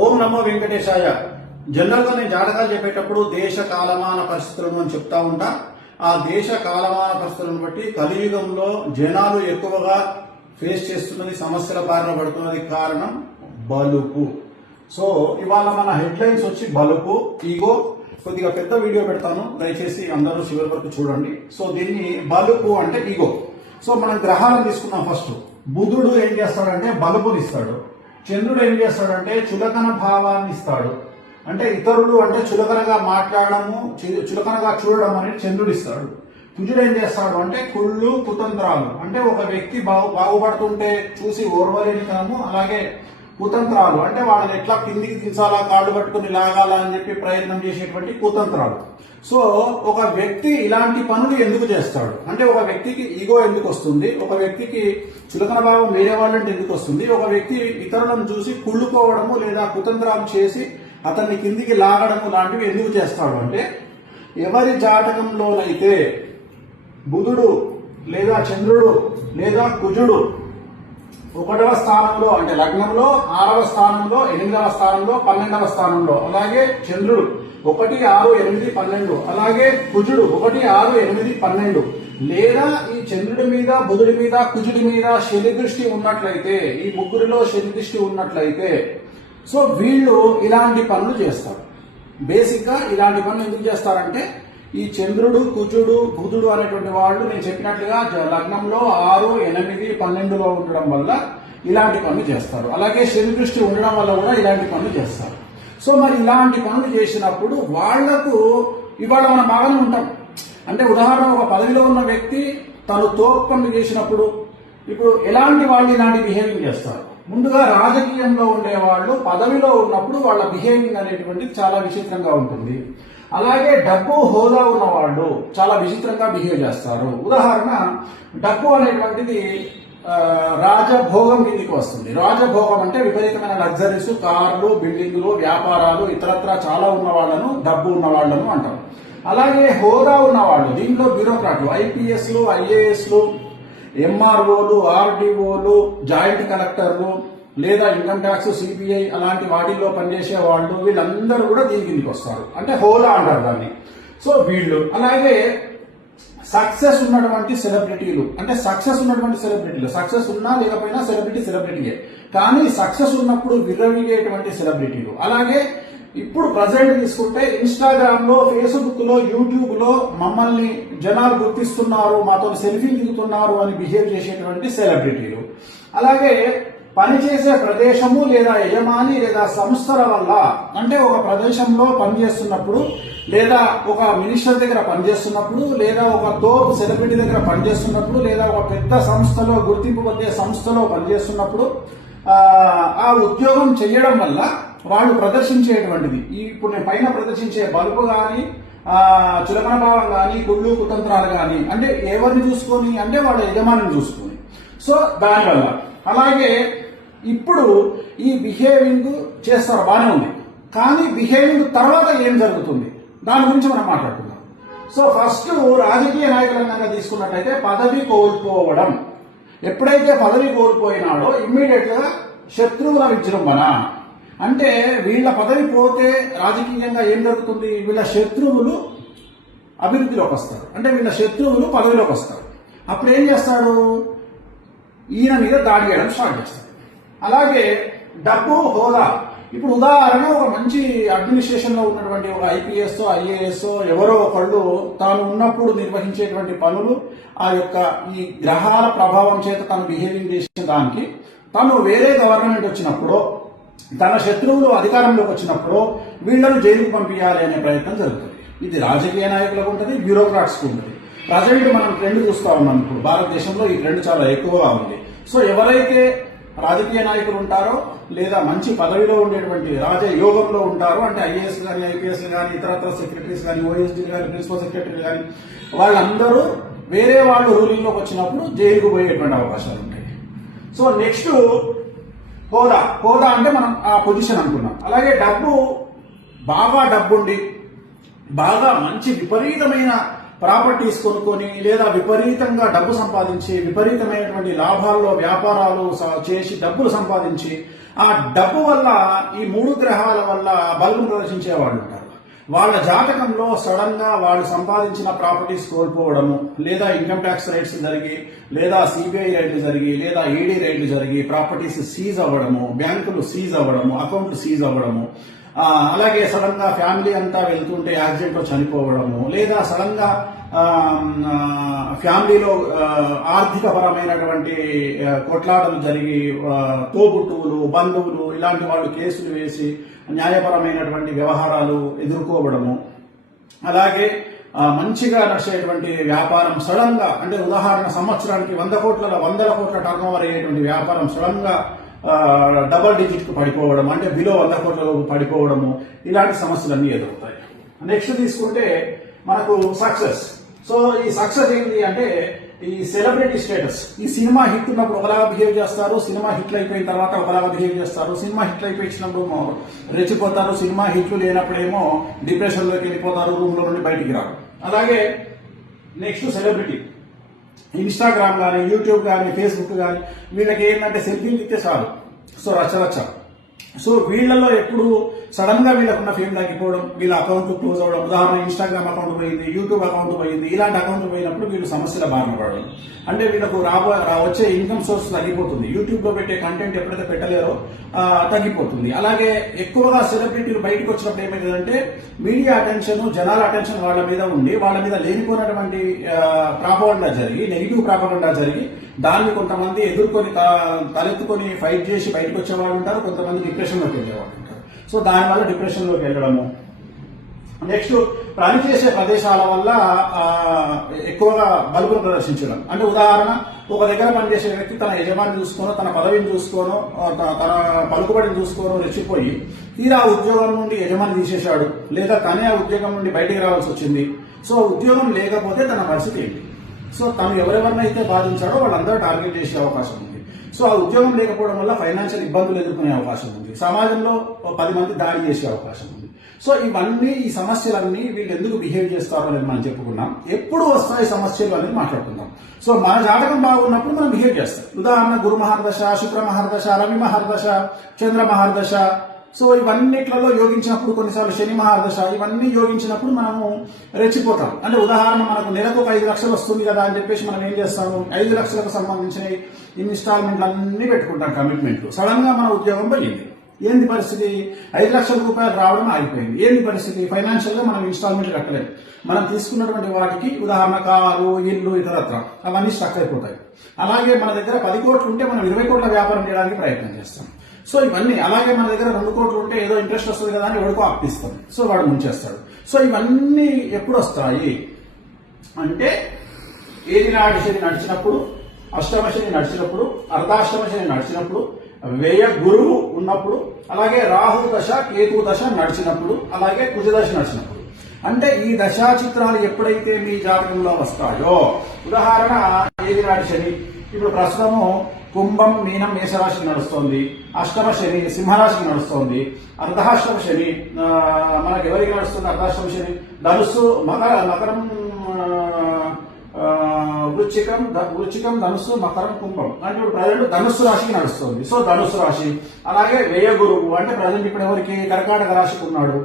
ఓం నమో వెంకటేశాయ. General గా నేను జాతకాలు చెప్పేటప్పుడు దేశ కాలమాన పరిస్థితులను అని చెప్తా ఉంటా. ఆ దేశ కాలమాన పరిస్థితులను బట్టి కలియుగంలో జనాలు ఎక్కువగా ఫేస్ చేస్తున్నది, సమస్యల బారిన పడుతున్నది కారణం బలుపు. సో ఇవాళ మన హెడ్ లైన్స్ వచ్చి బలుపు, ఈగో. కొద్దిగా పెద్ద వీడియో పెడతాను, దయచేసి అందరూ చివరి వరకు చూడండి. సో దీన్ని బలుపు అంటే ఈగో. సో మనం గ్రహాలను తీసుకున్నాం. ఫస్ట్ బుధుడు ఏం చేస్తాడంటే బలుపుని ఇస్తాడు. చంద్రుడు ఏం చేస్తాడంటే చులకన భావాన్ని ఇస్తాడు. అంటే ఇతరులు అంటే చులకనగా మాట్లాడము, చులకనగా చూడడం అనేది చంద్రుడు ఇస్తాడు. కుజుడు ఏం చేస్తాడు అంటే కుళ్ళు కుతంత్రాలు, అంటే ఒక వ్యక్తి బాగుపడుతుంటే చూసి ఓర్వలేనితనము, అలాగే కుతంత్రాలు అంటే వాళ్ళని ఎట్లా కిందికి దించాలా, కాళ్ళు పట్టుకుని లాగాలా అని చెప్పి ప్రయత్నం చేసేటువంటి కుతంత్రాలు. సో ఒక వ్యక్తి ఇలాంటి పనులు ఎందుకు చేస్తాడు అంటే ఒక వ్యక్తికి ఈగో ఎందుకు వస్తుంది, ఒక వ్యక్తికి చులకన భావం వేరే వాళ్ళంటే ఎందుకు వస్తుంది, ఒక వ్యక్తి ఇతరులను చూసి కుళ్ళుకోవడము లేదా కుతంత్రాలు చేసి అతన్ని కిందికి లాగడము లాంటివి ఎందుకు చేస్తాడు అంటే ఎవరి జాతకంలోనైతే బుధుడు లేదా చంద్రుడు లేదా కుజుడు 1వ స్థానంలో అంటే లగ్నంలో, 6వ స్థానంలో, 8వ స్థానంలో, 12వ స్థానంలో, అలాగే చంద్రుడు 1, 6, 8, 12, అలాగే కుజుడు 1, 6, 8, 12, లేదా ఈ చంద్రుడి మీద, బుధుడి మీద, కుజుడి మీద శని దృష్టి ఉన్నట్లయితే, ఈ ముగ్గురిలో శని దృష్టి ఉన్నట్లయితే సో వీళ్ళు ఇలాంటి పనులు చేస్తారు. బేసిక్ గా ఇలాంటి పనులు ఎందుకు చేస్తారంటే ఈ చంద్రుడు, కుజుడు, బుధుడు అనేటువంటి వాళ్ళు నేను చెప్పినట్లుగా లగ్నంలో 6, 8, 12లో ఉండడం వల్ల ఇలాంటి పనులు చేస్తారు. అలాగే శని దృష్టి ఉండడం వల్ల కూడా ఇలాంటి పనులు చేస్తారు. సో మరి ఇలాంటి పనులు చేసినప్పుడు వాళ్లకు ఇవాళ మనం బాగానే ఉంటాం. అంటే ఉదాహరణ ఒక పదవిలో ఉన్న వ్యక్తి తను తోపు పనులు చేసినప్పుడు ఇప్పుడు ఎలాంటి వాళ్ళు ఇలాంటి బిహేవింగ్ చేస్తారు. ముందుగా రాజకీయంలో ఉండే వాళ్ళు పదవిలో ఉన్నప్పుడు వాళ్ళ బిహేవింగ్ అనేటువంటిది చాలా విచిత్రంగా ఉంటుంది. అలాగే డబ్బు హోదా ఉన్న వాళ్ళు చాలా విచిత్రంగా బిహేవ్ చేస్తారు. ఉదాహరణ డబ్బు అనేటువంటిది రాజభోగం కిందికి వస్తుంది. రాజభోగం అంటే విపరీతమైన లగ్జరీస్, కార్లు, బిల్డింగులు, వ్యాపారాలు, ఇతరత్రా చాలా ఉన్న వాళ్ళను డబ్బు ఉన్న వాళ్ళను అంటారు. అలాగే హోదా ఉన్న వాళ్ళు, దీంట్లో బ్యూరోక్రాట్లు, ఐపీఎస్లు, ఐఏఎస్లు, ఎంఆర్ఓలు, ఆర్డీఓలు, జాయింట్ కలెక్టర్లు, లేదా ఇన్కమ్ ట్యాక్స్, సిబిఐ అలాంటి వాటిల్లో పనిచేసే వాళ్ళు, వీళ్ళందరూ కూడా దీని కిందకి వస్తారు. అంటే హోదా అంటారు దాన్ని. సో వీళ్ళు అలాగే సక్సెస్ ఉన్నటువంటి సెలబ్రిటీలు, అంటే సక్సెస్ ఉన్నటువంటి సెలబ్రిటీలు, సక్సెస్ ఉన్నా లేకపోయినా సెలబ్రిటీయే, కానీ సక్సెస్ ఉన్నప్పుడు విర్రవీగేటువంటి సెలబ్రిటీలు. అలాగే ఇప్పుడు ప్రజెంట్ తీసుకుంటే ఇన్స్టాగ్రామ్ లో, ఫేస్బుక్ లో, యూట్యూబ్ లో మమ్మల్ని జనాలు గుర్తిస్తున్నారు, మాతో సెల్ఫీ దిగుతున్నారు అని బిహేవ్ చేసేటువంటి సెలబ్రిటీలు. అలాగే పనిచేసే ప్రదేశము లేదా యజమాని లేదా సంస్థల వల్ల, అంటే ఒక ప్రదేశంలో పనిచేస్తున్నప్పుడు లేదా ఒక మినిస్టర్ దగ్గర పనిచేస్తున్నప్పుడు లేదా ఒక తోపు సెలబ్రిటీ దగ్గర పనిచేస్తున్నప్పుడు లేదా ఒక పెద్ద సంస్థలో, గుర్తింపు పొందే సంస్థలో పనిచేస్తున్నప్పుడు ఆ ఉద్యోగం చేయడం వల్ల వాళ్ళు ప్రదర్శించేటువంటిది ఇప్పుడు నేను పైన ప్రదర్శించే బలుపు గాని, చులకన భావం గాని, కుళ్ళు కుతంత్రాలు గాని, అంటే ఎవరిని చూసుకొని అంటే వాళ్ళ యజమానిని చూసుకొని. సో దానివల్ల అలాగే ఇప్పుడు ఈ బిహేవింగ్ చేస్తారు, బాగానే ఉంది. కానీ బిహేవింగ్ తర్వాత ఏం జరుగుతుంది దాని గురించి మనం మాట్లాడుకుందాం. సో ఫస్ట్ రాజకీయ నాయకులంగా తీసుకున్నట్లయితే పదవి కోల్పోవడం. ఎప్పుడైతే పదవి కోల్పోయినాడో ఇమ్మీడియట్ గా శత్రువుల విజృంభణ. అంటే వీళ్ళ పదవి పోతే రాజకీయంగా ఏం జరుగుతుంది, వీళ్ళ శత్రువులు అభివృద్ధిలోకి వస్తారు, అంటే వీళ్ళ శత్రువులు పదవిలోకి వస్తారు. అప్పుడు ఏం చేస్తాడు, ఈయన మీద దాడి చేయడం స్టార్ట్ చేస్తాడు. అలాగే డబ్బు, హోదా. ఇప్పుడు ఉదాహరణ ఒక మంచి అడ్మినిస్ట్రేషన్ లో ఉన్నటువంటి ఒక ఐపీఎస్, ఐఏఎస్ ఎవరో ఒకళ్ళు తాను ఉన్నప్పుడు నిర్వహించేటువంటి పనులు, ఆ యొక్క ఈ గ్రహాల ప్రభావం చేత తను బిహేవింగ్ చేసిన దానికి తను వేరే గవర్నమెంట్ వచ్చినప్పుడు, తన శత్రువులు అధికారంలోకి వచ్చినప్పుడు వీళ్లను జైలుకు పంపించాలి అనే ప్రయత్నం జరుగుతుంది. ఇది రాజకీయ నాయకులకు ఉంటుంది, బ్యూరోక్రాట్స్ కు ఉంటుంది. ప్రజెంట్ మనం ట్రెండ్ చూస్తా ఉన్నాం. ఇప్పుడు భారతదేశంలో ఈ ట్రెండ్ చాలా ఎక్కువగా ఉంది. సో ఎవరైతే రాజకీయ నాయకులు ఉంటారో లేదా మంచి పదవిలో ఉండేటువంటి రాజయోగంలో ఉంటారో, అంటే ఐఏఎస్ కానీ, ఐపీఎస్ కానీ, ఇతరత్ర సెక్రటరీస్ కానీ, ఓఎస్డీ కానీ, ప్రిన్సిపల్ సెక్రటరీ కానీ, వాళ్ళందరూ వేరే వాళ్ళు రూలింగ్ లోకి వచ్చినప్పుడు జైలుకు పోయేటువంటి అవకాశాలు ఉంటాయి. సో నెక్స్ట్ హోదా. హోదా అంటే మనం ఆ పొజిషన్ అనుకున్నాం. అలాగే డబ్బు, బాగా డబ్బుండి బాగా మంచి విపరీతమైన ప్రాపర్టీస్ కొనుక్కొని లేదా విపరీతంగా డబ్బు సంపాదించి విపరీతమైనటువంటి లాభాల్లో వ్యాపారాలు చేసి డబ్బులు సంపాదించి ఆ డబ్బు వల్ల ఈ 3 గ్రహాల వల్ల బలుగును ప్రదర్శించే వాళ్ళు ఉంటారు. వాళ్ళ జాతకంలో సడన్ గా వాళ్ళు సంపాదించిన ప్రాపర్టీస్ కోల్పోవడము, లేదా ఇన్కమ్ ట్యాక్స్ రైట్స్ జరిగి, లేదా సిబిఐ రైడ్లు జరిగి, లేదా ఈడీ రైడ్లు జరిగి ప్రాపర్టీస్ సీజ్ అవ్వడము, బ్యాంకులు సీజ్ అవ్వడము, అకౌంట్లు సీజ్ అవ్వడము, అలాగే సడన్ గా ఫ్యామిలీ అంతా వెళ్తుంటే యాక్సిడెంట్ లో చనిపోవడము, లేదా సడన్ గా ఫ్యామిలీలో ఆర్థిక పరమైనటువంటి కొట్లాటలు జరిగి తోబుట్టువులు, బంధువులు ఇలాంటి వాళ్ళు కేసులు వేసి న్యాయపరమైనటువంటి వ్యవహారాలు ఎదుర్కోవడము, అలాగే మంచిగా నడిచేటువంటి వ్యాపారం సడన్ గా, అంటే ఉదాహరణ సంవత్సరానికి 100 కోట్ల టర్న్ ఓవర్ అయ్యేటువంటి వ్యాపారం సడన్ గా డబల్ డిజిట్ కు పడిపోవడం, అంటే బిలో 100 కోట్లకు పడిపోవడము, ఇలాంటి సమస్యలన్నీ ఎదురవుతాయి. నెక్స్ట్ తీసుకుంటే మనకు సక్సెస్. సో ఈ సక్సెస్ ఏంటి అంటే ఈ సెలబ్రిటీ స్టేటస్. ఈ సినిమా హిట్ ఉన్నప్పుడు ఒకలాగా బిహేవ్ చేస్తారు, సినిమా హిట్లు అయిపోయిన తర్వాత ఒకలాగా బిహేవ్ చేస్తారు. సినిమా హిట్లు అయిపోయినప్పుడు రెచ్చిపోతారు, సినిమా హిట్లు లేనప్పుడేమో డిప్రెషన్ లోకి వెళ్ళిపోతారు, రూమ్ లో నుండి బయటికి రారు. అలాగే నెక్స్ట్ సెలబ్రిటీ, ఇన్స్టాగ్రామ్ కానీ, యూట్యూబ్ కానీ, ఫేస్బుక్ కానీ, వీళ్ళకి ఏంటంటే సెల్ఫీలు ఇస్తే చాలు, సో రచ్చ. సో వీళ్ళలో ఎప్పుడు సడన్ గా వీళ్ళకున్న ఫేమ్ తగ్గిపోవడం, వీళ్ళ అకౌంట్ క్లోజ్ అవ్వడం, ఉదాహరణ ఇన్స్టాగ్రామ్ అకౌంట్ పోయింది, యూట్యూబ్ అకౌంట్ పోయింది, ఇలాంటి అకౌంట్ పోయినప్పుడు వీళ్ళు సమస్యల బారిన పడడం, అంటే వీళ్ళకు వచ్చే ఇన్కమ్ సోర్స్ తగ్గిపోతుంది. యూట్యూబ్ లో పెట్టే కంటెంట్ ఎప్పుడైతే పెట్టలేరో తగ్గిపోతుంది. అలాగే ఎక్కువగా సెలబ్రిటీలు బయటకు వచ్చినప్పుడు ఏమైందంటే మీడియా అటెన్షన్, జనాల అటెన్షన్ వాళ్ళ మీద ఉండి వాళ్ళ మీద లేనిపోయినటువంటి ప్రాపగండా జరిగి, నెగిటివ్ ప్రాపగండా జరిగి, దాన్ని కొంతమంది ఎదుర్కొని తలెత్తుకొని ఫైట్ చేసి బయటకు వచ్చేవాళ్ళు ఉంటారు, కొంతమంది డిప్రెషన్ లోకి వెళ్ళేవాళ్ళు ఉంటారు. సో దానివల్ల డిప్రెషన్ లోకి వెళ్ళడము. నెక్స్ట్ పనిచేసే ప్రదేశాల వల్ల ఎక్కువగా బలుపును ప్రదర్శించడం, అంటే ఉదాహరణ ఒక దగ్గర పనిచేసే వ్యక్తి తన యజమాని చూసుకోనో, తన పదవిని చూసుకోనో, తన పలుకుబడిని చూసుకోనో రెచ్చిపోయి తీరా ఉద్యోగం నుండి యజమాని తీసేశాడు, లేదా తనే ఆ ఉద్యోగం నుండి బయటికి రావాల్సి వచ్చింది. సో ఉద్యోగం లేకపోతే తన పరిస్థితి ఏంటి? సో తను ఎవరెవరినైతే బాధించాడో వాళ్ళందరూ టార్గెట్ చేసే అవకాశం ఉంది. సో ఆ ఉద్యోగం లేకపోవడం వల్ల ఫైనాన్షియల్ ఇబ్బందులు ఎదుర్కొనే అవకాశం ఉంది, సమాజంలో 10 మంది దాడి చేసే అవకాశం ఉంది. సో ఇవన్నీ, ఈ సమస్యలన్నీ వీళ్ళు ఎందుకు బిహేవ్ చేస్తారో అనేది మనం చెప్పుకున్నాం. ఎప్పుడు వస్తాయి సమస్యలు అనేది మాట్లాడుకుందాం. సో మన జాతకం బాగున్నప్పుడు మనం బిహేవ్ చేస్తాం. ఉదాహరణ గురు మహర్దశ, శుక్ర మహర్దశ, రవి మహర్దశ, చంద్ర మహర్దశ, సో ఇవన్నిట్లలో యోగించినప్పుడు, కొన్నిసార్లు శని మహాదశ, ఇవన్నీ యోగించినప్పుడు మనము రెచ్చిపోతాం. అంటే ఉదాహరణ మనకు నెలకు 5 లక్షలు వస్తుంది కదా అని చెప్పేసి మనం ఏం చేస్తాము, 5 లక్షలకు సంబంధించిన ఇన్స్టాల్మెంట్లు అన్ని పెట్టుకుంటాం, కమిట్మెంట్లు. సడన్ గా మన ఉద్యోగం పోయింది, ఏంది పరిస్థితి? 5 లక్షల రూపాయలు రావడం ఆగిపోయింది. ఏంది పరిస్థితి? ఫైనాన్షియల్ గా మనం ఇన్స్టాల్మెంట్లు కట్టలేదు. మనం తీసుకున్నటువంటి వాటికి, ఉదాహరణ కారు, ఇల్లు, ఇతరత్ర అవన్నీ స్టక్ అయిపోతాయి. అలాగే మన దగ్గర 10 కోట్లు ఉంటే మనం 20 కోట్ల వ్యాపారం చేయడానికి ప్రయత్నం చేస్తాం. సో ఇవన్నీ, అలాగే మన దగ్గర 2 కోట్లు ఉంటే ఏదో ఇంట్రెస్ట్ వస్తుంది కదా అని ఎవరికో అప్పిస్తాం, సో వాడు ముంచేస్తాడు. సో ఇవన్నీ ఎప్పుడు వస్తాయి అంటే ఏది నాటి శని నడిచినప్పుడు, అష్టమ శని నడిచినప్పుడు, అర్ధాష్టమ శని నడిచినప్పుడు, వ్యయ గురువు ఉన్నప్పుడు, అలాగే రాహు దశ, కేతు దశ నడిచినప్పుడు, అలాగే కుజ దశ నడిచినప్పుడు. అంటే ఈ దశా చిత్రాలు ఎప్పుడైతే మీ జాతకంలో వస్తాయో, ఉదాహరణ ఏది నాటి శని ఇప్పుడు ప్రస్తుతము కుంభం, మీనం, మేషరాశికి నడుస్తోంది. అష్టమ శని సింహరాశికి నడుస్తోంది. అర్ధాష్టమ శని మనకి ఎవరికి నడుస్తుంది? అర్ధాష్టమ శని ధనుస్సు, మకరం, వృచ్చికం, ధనుస్సు, మకరం, కుంభం. అంటే ఇప్పుడు ప్రజెంట్ ధనుస్సు రాశికి నడుస్తుంది. సో ధనుస్సు రాశి. అలాగే వ్యయ గురువు, అంటే ప్రజెంట్ ఇప్పుడు ఎవరికి? కర్కాటక రాశికి ఉన్నాడు.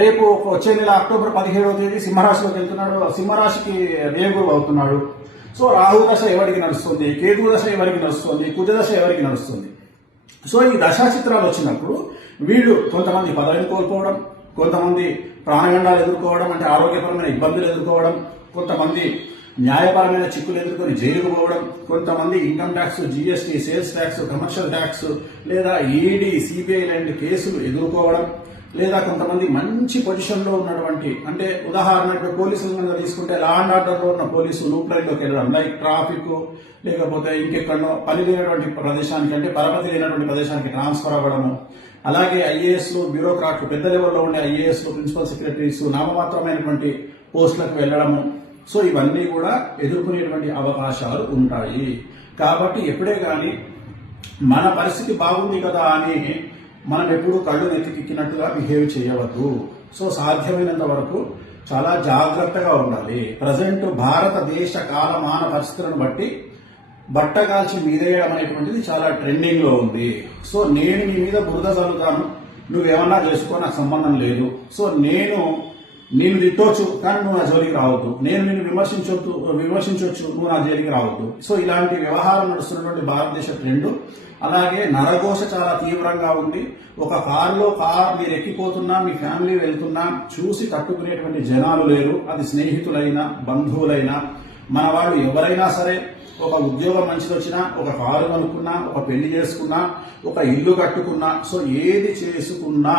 రేపు వచ్చే నెల అక్టోబర్ 17వ తేదీ సింహరాశిలోకి వెళ్తున్నాడు. సింహరాశికి వ్యయ గురువు అవుతున్నాడు. సో రాహు దశ ఎవరికి నడుస్తుంది, కేతు దశ ఎవరికి నడుస్తుంది, కుజ దశ ఎవరికి నడుస్తుంది. సో ఈ దశా చిత్రాలు వచ్చినప్పుడు వీళ్ళు కొంతమంది పదవిని కోల్పోవడం, కొంతమంది ప్రాణగండాలు ఎదుర్కోవడం, అంటే ఆరోగ్యపరమైన ఇబ్బందులు ఎదుర్కోవడం, కొంతమంది న్యాయపరమైన చిక్కులు ఎదుర్కొని జైలుకు పోవడం, కొంతమంది income tax, GST, sales tax, commercial tax, లేదా ఈడీ, సిబిఐ లాంటి కేసులు ఎదుర్కోవడం, లేదా కొంతమంది మంచి పొజిషన్ లో ఉన్నటువంటి, అంటే ఉదాహరణకు పోలీసులు తీసుకుంటే లా అండ్ ఆర్డర్ లో ఉన్న పోలీసు లూప్లైన్లోకి వెళ్ళడం, లైక్ ట్రాఫిక్, లేకపోతే ఇంకెక్కడో పని లేనటువంటి ప్రదేశానికి, అంటే పరపతి లేనటువంటి ప్రదేశానికి ట్రాన్స్ఫర్ అవ్వడము. అలాగే ఐఏఎస్లు, బ్యూరోక్రాట్లు, పెద్ద లెవెల్లో ఉండే ఐఏఎస్లు, ప్రిన్సిపల్ సెక్రటరీస్ నామమాత్రమైనటువంటి పోస్టులకు వెళ్లడము. సో ఇవన్నీ కూడా ఎదుర్కొనేటువంటి అవకాశాలు ఉంటాయి. కాబట్టి ఎప్పుడే కానీ మన పరిస్థితి బాగుంది కదా అని మనం ఎప్పుడు కళ్ళు నెత్తికెక్కినట్టుగా బిహేవ్ చేయవద్దు. సో సాధ్యమైనంత వరకు చాలా జాగ్రత్తగా ఉండాలి. ప్రజెంట్ భారతదేశ కాలమాన పరిస్థితులను బట్టి బట్ట కాల్చి మీదేయడం అనేటువంటిది చాలా ట్రెండింగ్ లో ఉంది. సో నేను నీ మీద బురద చల్లుతాను, నువ్వేమన్నా చేసుకో, నాకు సంబంధం లేదు. సో నేను తిట్టొచ్చు కానీ నువ్వు నా జోలికి రావద్దు, నేను నిన్ను విమర్శించవచ్చు, నువ్వు నా జోలికి రావద్దు. సో ఇలాంటి వ్యవహారం నడుస్తున్నటువంటి భారతదేశ ట్రెండ్. అలాగే నరఘోష చాలా తీవ్రంగా ఉంది. ఒక కారులో మీరు ఎక్కిపోతున్నా, మీ ఫ్యామిలీ వెళ్తున్నా చూసి తట్టుకునేటువంటి జనాలు లేరు. అది స్నేహితులైనా, బంధువులైనా, మన వాళ్ళు ఎవరైనా సరే. ఒక ఉద్యోగం మంచిది వచ్చినా, ఒక కారు కొనుక్కున్నా, ఒక పెళ్లి చేసుకున్నా, ఒక ఇల్లు కట్టుకున్నా, సో ఏది చేసుకున్నా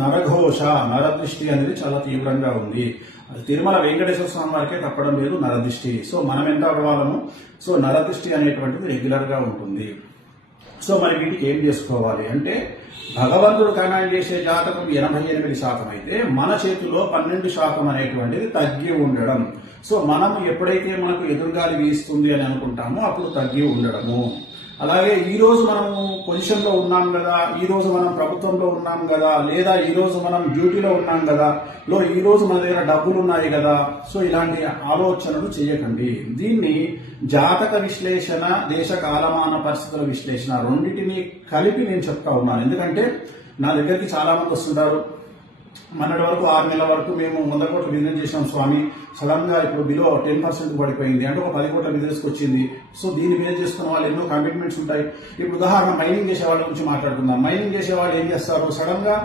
నరఘోష, నరదృష్టి అనేది చాలా తీవ్రంగా ఉంది. అది తిరుమల వెంకటేశ్వర స్వామి వారికే తప్పడం లేదు నరదృష్టి. సో మనం ఎంత వాళ్ళము, సో నరదృష్టి అనేటువంటిది రెగ్యులర్ గా ఉంటుంది. సో మరి వీటికి ఏం చేసుకోవాలి అంటే, భగవంతుడు కమాండ్ చేసే జాతకం 88% అయితే మన చేతిలో 12% అనేటువంటిది తగ్గి ఉండడం. సో మనం ఎప్పుడైతే మనకు ఎదురుగాలి వీస్తుంది అని అనుకుంటామో అప్పుడు తగ్గి ఉండడము. అలాగే ఈ రోజు మనము పొజిషన్ లో ఉన్నాం కదా, ఈ రోజు మనం ప్రభుత్వంలో ఉన్నాం కదా, లేదా ఈ రోజు మనం డ్యూటీలో ఉన్నాం కదా, ఈ రోజు మన దగ్గర డబ్బులు ఉన్నాయి కదా, సో ఇలాంటి ఆలోచనలు చేయకండి. దీన్ని జాతక విశ్లేషణ, దేశ కాలమాన పరిస్థితుల విశ్లేషణ రెండింటినీ కలిపి నేను చెప్తా ఉన్నాను. ఎందుకంటే నా దగ్గరికి చాలా మంది వస్తుంటారు. మొన్నటి వరకు 6 నెలల వరకు మేము 100 కోట్ల బిజినెస్ చేసాం స్వామి, సడన్ గా ఇప్పుడు బిలో 10% పడిపోయింది అంటే ఒక 10 కోట్ల బిజినెస్ వచ్చింది. సో దీన్ని బేస్ చేసుకున్న వాళ్ళు ఎన్నో కమిట్మెంట్స్ ఉంటాయి. ఇప్పుడు ఉదాహరణ మైనింగ్ చేసే వాళ్ళ గురించి మాట్లాడుకుందాం. మైనింగ్ చేసే వాళ్ళు ఏం చేస్తారు, సడన్ గా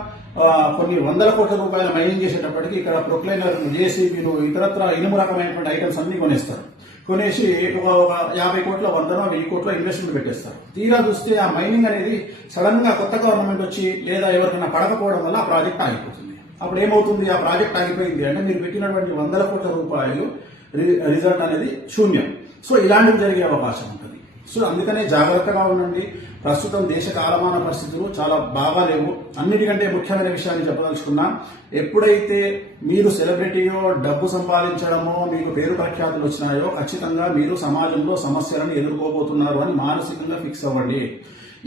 కొన్ని 100 కోట్ల రూపాయల మైనింగ్ చేసేటప్పటికి ఇక్కడ ప్రొక్లైనర్, జేసీబీలు, ఇతరత్ర ఇనుము రకమైనటువంటి ఐటమ్స్ అన్ని కొనేస్తారు. కొనేసి ఒక 50 కోట్ల 100 1000 కోట్ల ఇన్వెస్ట్మెంట్ పెట్టేస్తారు. తీరా చూస్తే ఆ మైనింగ్ అనేది సడన్ గా కొత్త గవర్నమెంట్ వచ్చి లేదా ఎవరికైనా పడకపోవడం వల్ల ఆ ప్రాజెక్ట్ ఆగిపోతుంది. అప్పుడు ఏమవుతుంది, ఆ ప్రాజెక్ట్ ఆగిపోయింది అంటే మీరు పెట్టినటువంటి 100 కోట్ల రూపాయలు రిజల్ట్ అనేది శూన్యం. సో ఇలాంటివి జరిగే అవకాశం ఉంటుంది. సో అందుకనే జాగ్రత్తగా ఉండండి. ప్రస్తుతం దేశ కాలమాన పరిస్థితులు చాలా బాగాలేవు. అన్నిటికంటే ముఖ్యమైన విషయాన్ని చెప్పదలుచుకున్నా, ఎప్పుడైతే మీరు సెలబ్రిటీయో, డబ్బు సంపాదించడమో, మీకు పేరు ప్రఖ్యాతులు వచ్చినాయో ఖచ్చితంగా మీరు సమాజంలో సమస్యలను ఎదుర్కోబోతున్నారు అని మానసికంగా ఫిక్స్ అవ్వండి.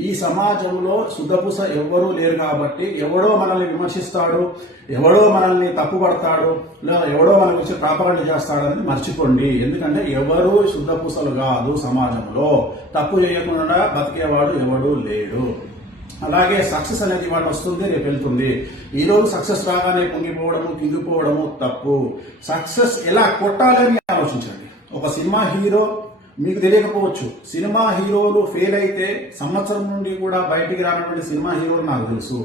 ఈ సమాజంలో శుద్ధపూస ఎవ్వరూ లేరు కాబట్టి ఎవడో మనల్ని విమర్శిస్తాడు, ఎవడో మనల్ని తప్పుపడతాడు, లేదా ఎవడో మన గురించి ప్రాపగండ చేస్తాడని మర్చిపోండి. ఎందుకంటే ఎవరు శుద్ధపూసలు కాదు. సమాజంలో తప్పు చేయకుండా బతికేవాడు ఎవడూ లేడు. అలాగే సక్సెస్ అనేది వాడు వస్తుంది, రేపు వెళ్తుంది. ఈ రోజు సక్సెస్ రాగానే పొంగిపోవడము, కింగిపోవడము తప్పు. సక్సెస్ ఎలా కొట్టాలని ఆలోచించండి. ఒక సినిమా హీరో, మీకు తెలియకపోవచ్చు, సినిమా హీరోలు ఫెయిల్ అయితే సంవత్సరం నుండి కూడా బయటికి రానటువంటి సినిమా హీరోలు నాకు తెలుసు.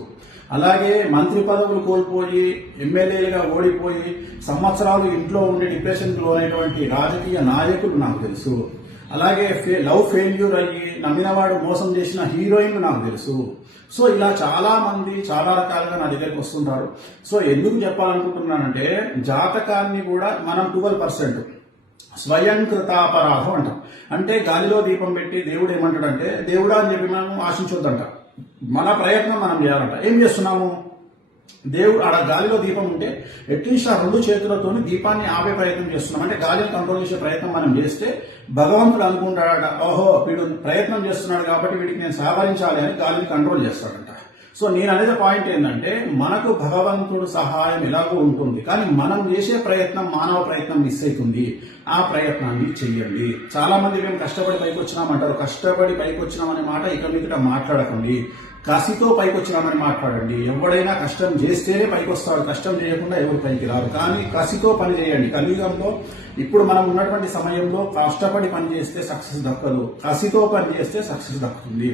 అలాగే మంత్రి పదవులు కోల్పోయి ఎమ్మెల్యేలుగా ఓడిపోయి సంవత్సరాలు ఇంట్లో ఉండి డిప్రెషన్కి లోనైనటువంటి రాజకీయ నాయకులు నాకు తెలుసు. అలాగే లవ్ ఫెయిల్యూర్ అయ్యి నమ్మినవాడు మోసం చేసిన హీరోయిన్లు నాకు తెలుసు. సో ఇలా చాలా మంది చాలా రకాలుగా నా దగ్గరికి వస్తుంటారు. సో ఎందుకు చెప్పాలనుకుంటున్నానంటే, జాతకాన్ని కూడా మనం 12% స్వయంకృతాపరాధం అంటాం. అంటే గాలిలో దీపం పెట్టి దేవుడు ఏమంటాడంటే, దేవుడా అని చెప్పి మనం ఆశించొద్దంట, మన ప్రయత్నం మనం చేయాలంట. ఏం చేస్తున్నాము, దేవుడు ఆడ గాలిలో దీపం ఉంటే అట్లీస్ట్ ఆ 2 చేతులతో దీపాన్ని ఆపే ప్రయత్నం చేస్తున్నాం. అంటే గాలిని కంట్రోల్ చేసే ప్రయత్నం మనం చేస్తే భగవంతుడు అనుకుంటాడట, ఓహో వీడు ప్రయత్నం చేస్తున్నాడు కాబట్టి వీడికి నేను సహకరించాలి అని గాలిని కంట్రోల్ చేస్తాడంట. సో నేను అనేది పాయింట్ ఏంటంటే, మనకు భగవంతుడు సహాయం ఎలాగో ఉంటుంది, కానీ మనం చేసే ప్రయత్నం, మానవ ప్రయత్నం మిస్ అవుతుంది. ఆ ప్రయత్నాన్ని చెయ్యండి. చాలా మంది మేము కష్టపడి పైకి వచ్చినామంటారు. కష్టపడి పైకి వచ్చినామనే మాట ఇక మీదట మాట్లాడకండి. కసితో పైకి వచ్చినామని మాట్లాడండి. ఎవడైనా కష్టం చేస్తేనే పైకి వస్తాడు, కష్టం చేయకుండా ఎవరు పైకి రారు. కానీ కసితో పని చేయండి. కలియుగంలో ఇప్పుడు మనం ఉన్నటువంటి సమయంలో కష్టపడి పని చేస్తే సక్సెస్ దక్కదు, కసితో పని చేస్తే సక్సెస్ దక్కుతుంది.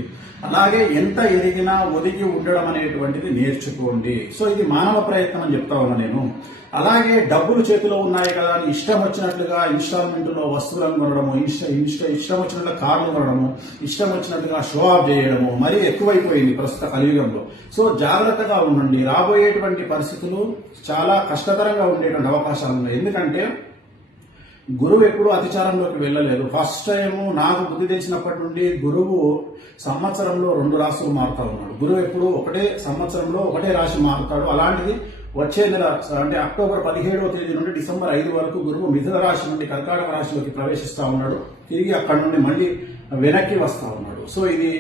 అలాగే ఎంత ఎదిగినా ఒదిగి ఉండడం అనేటువంటిది నేర్చుకోండి. సో ఇది మానవ ప్రయత్నం అని చెప్తా ఉన్నా నేను. అలాగే డబ్బులు చేతిలో ఉన్నాయి కదా అని ఇష్టం వచ్చినట్లుగా ఇన్స్టాల్మెంట్లో వస్తువులను కొనడము, ఇష్టం వచ్చినట్లుగా కార్లు కొనడము, ఇష్టం వచ్చినట్లుగా షో ఆఫ్ చేయడము మరీ ఎక్కువైపోయింది ప్రస్తుత కలియుగంలో. సో జాగ్రత్తగా ఉండండి. రాబోయేటువంటి పరిస్థితులు చాలా కష్టతరంగా ఉండేటువంటి అవకాశాలు ఉన్నాయి. ఎందుకంటే గురువు ఎప్పుడూ అతిచారంలోకి వెళ్ళలేదు. ఫస్ట్ టైం నాకు బుద్ధి తెలిసినప్పటి నుండి గురువు సంవత్సరంలో 2 రాశులు మారుతా ఉన్నాడు. గురువు ఎప్పుడు ఒకటే సంవత్సరంలో ఒకటే రాశి మారుతాడు. అలాంటిది వచ్చే నెల అంటే అక్టోబర్ 17వ తేదీ నుండి డిసెంబర్ 5 వరకు గురువు మిథున రాశి నుండి కర్కాటక రాశిలోకి ప్రవేశిస్తా ఉన్నాడు. తిరిగి అక్కడి నుండి మళ్ళీ వెనక్కి వస్తా ఉన్నాడు. సో ఇది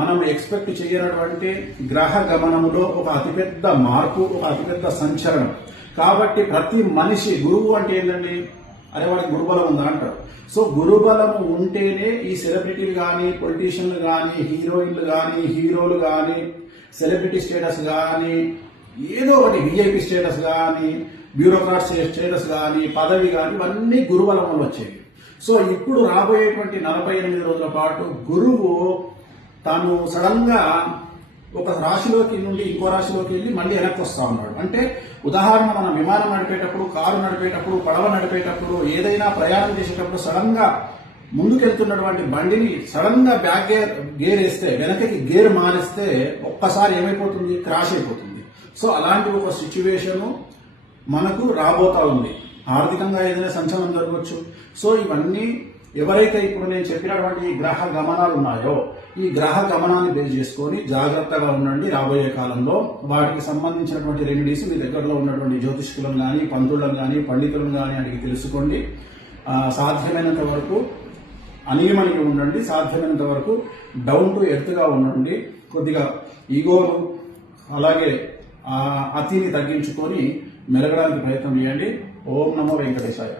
మనం ఎక్స్పెక్ట్ చేయనటువంటి గ్రహ గమనములో ఒక అతిపెద్ద మార్పు, ఒక అతిపెద్ద సంచలనం. కాబట్టి ప్రతి మనిషి, గురువు అంటే ఏంటండి, అరే వాడికి గురుబలం ఉందా అంటారు. సో గురుబలం ఉంటేనే ఈ సెలబ్రిటీలు కానీ, పొలిటీషియన్లు కానీ, హీరోయిన్లు కానీ, హీరోలు కానీ, సెలబ్రిటీ స్టేటస్ కానీ, ఏదో ఒకటి విఐపి స్టేటస్ కానీ, బ్యూరోక్రాట్ స్టేటస్ కానీ, పదవి కానీ, ఇవన్నీ గురుబలం వల్ల వచ్చేవి. సో ఇప్పుడు రాబోయేటువంటి 48 రోజుల పాటు గురువు తాను సడన్ గా ఒక రాశిలోకి నుండి ఇంకో రాశిలోకి వెళ్ళి మళ్ళీ వెనక్కి వస్తా ఉన్నాడు. అంటే ఉదాహరణ, మనం విమానం నడిపేటప్పుడు, కారు నడిపేటప్పుడు, పడవ నడిపేటప్పుడు, ఏదైనా ప్రయాణం చేసేటప్పుడు సడన్ గా ముందుకెళ్తున్నటువంటి బండిని సడన్ గా బ్యాక్ గేర్ వేస్తే, వెనకకి గేర్ మారిస్తే ఒక్కసారి ఏమైపోతుంది, క్రాష్ అయిపోతుంది. సో అలాంటి ఒక సిచ్యువేషన్ మనకు రాబోతా ఉంది. ఆర్థికంగా ఏదైనా సంచలనం జరగవచ్చు. సో ఇవన్నీ ఎవరైతే ఇప్పుడు నేను చెప్పినటువంటి గ్రహ గమనాలు ఉన్నాయో, ఈ గ్రహ గమనాన్ని బేస్ చేసుకొని జాగ్రత్తగా ఉండండి. రాబోయే కాలంలో వాటికి సంబంధించినటువంటి రెమెడీస్ మీ దగ్గరలో ఉన్నటువంటి జ్యోతిష్కులను కానీ, పంతులను కానీ, పండితులను కానీ అడిగి తెలుసుకోండి. సాధ్యమైనంత వరకు అనియమనిగా ఉండండి. సాధ్యమైనంత వరకు డౌన్ టు ఎర్త్ గా ఉండండి. కొద్దిగా ఈగోను అలాగే అతిని తగ్గించుకొని మెరగడానికి ప్రయత్నం చేయండి. ఓం నమో వెంకటేశాయ.